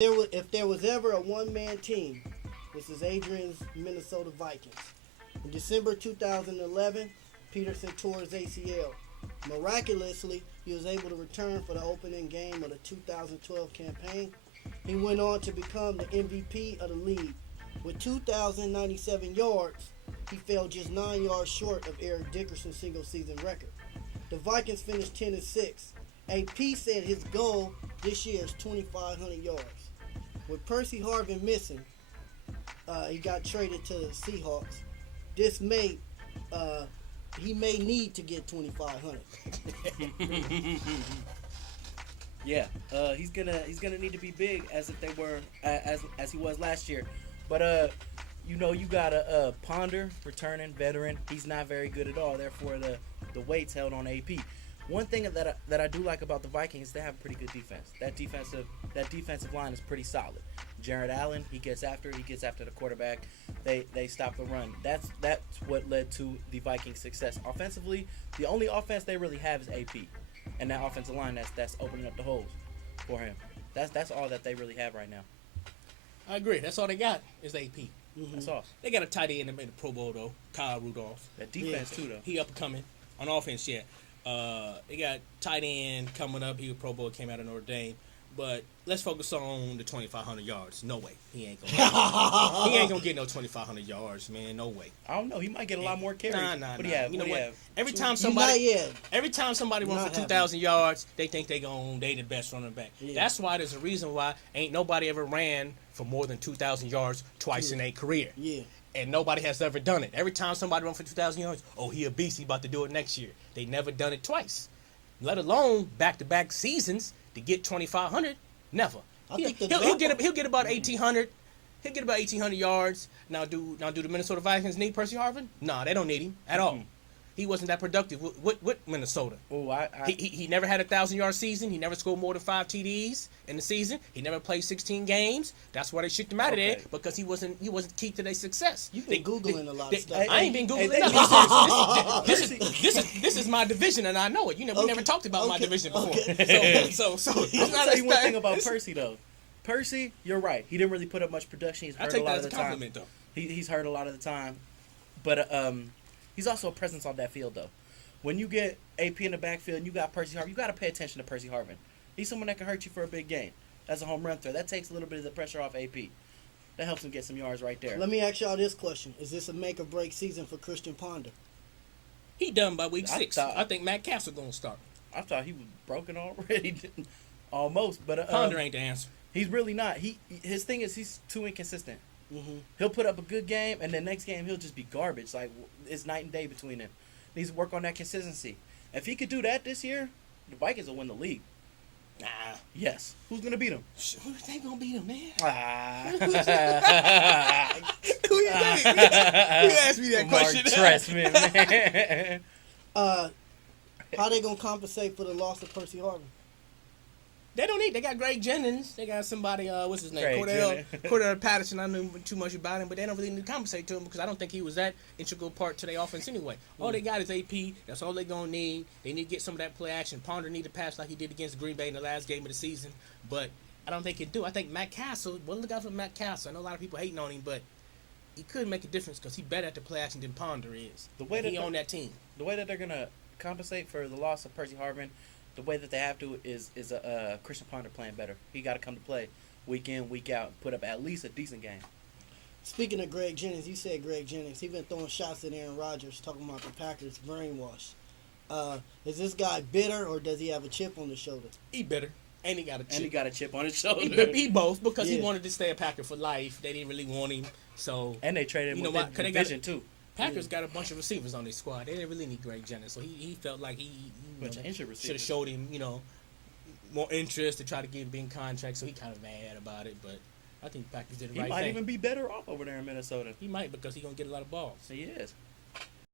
If there was ever a one-man team, this is Adrian's Minnesota Vikings. In December 2011, Peterson tore his ACL. Miraculously, he was able to return for the opening game of the 2012 campaign. He went on to become the MVP of the league. With 2,097 yards, he fell just 9 yards short of Eric Dickerson's single-season record. The Vikings finished 10-6. AP said his goal this year is 2,500 yards. With Percy Harvin missing, he got traded to the Seahawks. He may need to get 2,500. Yeah, he's gonna need to be big as if they were as he was last year. But you got a Ponder returning veteran. He's not very good at all. Therefore, the weight's held on AP. One thing that I do like about the Vikings, they have a pretty good defense. That defensive line is pretty solid. Jared Allen, he gets after the quarterback. They stop the run. That's what led to the Vikings' success. Offensively, the only offense they really have is AP, and that offensive line that's opening up the holes for him. That's all that they really have right now. I agree. That's all they got is AP. Mm-hmm. That's all. They got a tight end that made the Pro Bowl though, Kyle Rudolph. That defense too though. He up and coming on offense yet. They got tight end coming up. He was Pro Bowl, came out of Notre Dame. But let's focus on the 2,500 yards. No way. He ain't gonna get no 2,500 yards, man. No way. I don't know. He might get a lot more carries. Nah. What do you have? You know what? Every time somebody runs for 2,000 yards, they think they the best running back. Yeah. That's why there's a reason why ain't nobody ever ran for more than 2,000 yards twice in their career. Yeah. And nobody has ever done it. Every time somebody runs for 2,000 yards, he a beast. He about to do it next year. They never done it twice. Let alone back-to-back seasons to get 2,500. Never. He'll get about 1,800. He'll get about 1,800 yards. Now do the Minnesota Vikings need Percy Harvin? Nah, they don't need him at all. He wasn't that productive with Minnesota. He never had a 1,000-yard season. He never scored more than 5 TDs in the season. He never played 16 games. That's why they shipped him out of there, because he wasn't key to their success. You've been Googling a lot of stuff. I ain't been Googling This is my division, and I know it. We never talked about my division before. So I'm gonna tell you one thing about Percy though. Percy, you're right. He didn't really put up much production. He's hurt a lot of the time. Though. He's hurt a lot of the time, but he's also a presence on that field, though. When you get AP in the backfield and you got Percy Harvin, you got to pay attention to Percy Harvin. He's someone that can hurt you for a big game. That's a home run threat. That takes a little bit of the pressure off AP. That helps him get some yards right there. Let me ask y'all this question. Is this a make-or-break season for Christian Ponder? He done by week 6. I think Matt Castle going to start. I thought he was broken already. Almost. But Ponder ain't the answer. He's really not. His thing is he's too inconsistent. Mm-hmm. He'll put up a good game, and the next game he'll just be garbage. Like, it's night and day between them. Needs to work on that consistency. If he could do that this year, the Vikings will win the league. Nah. Yes. Who's gonna beat him? They gonna beat him, man. Who you think? You asked me that question. Trestman, man. How they gonna compensate for the loss of Percy Harvin? They don't need. They got Greg Jennings. They got somebody. What's his name? Cordell Patterson. I knew too much about him, but they don't really need to compensate to him because I don't think he was that integral part to their offense anyway. All they got is AP. That's all they gonna need. They need to get some of that play action. Ponder need to pass like he did against Green Bay in the last game of the season, but I don't think he'd do. I think Matt Castle. Well, look out for Matt Castle. I know a lot of people hating on him, but he could make a difference because he's better at the play action than Ponder is. The way that he on that team. The way that they're gonna compensate for the loss of Percy Harvin. The way that they have to is Christian Ponder playing better. He got to come to play week in, week out, put up at least a decent game. Speaking of Greg Jennings, you said Greg Jennings. He's been throwing shots at Aaron Rodgers, talking about the Packers brainwash. Is this guy bitter, or does he have a chip on his shoulder? He bitter, and he got a chip. And he got a chip on his shoulder. He both, because he wanted to stay a Packer for life. They didn't really want him, so and they traded him with the division too. Packers got a bunch of receivers on their squad. They didn't really need Greg Jennings, so he felt like he should have showed him, more interest to try to get him in contract. So he kind of mad about it, but I think the Packers did the right thing. He might even be better off over there in Minnesota. He might, because he's gonna get a lot of balls. He is.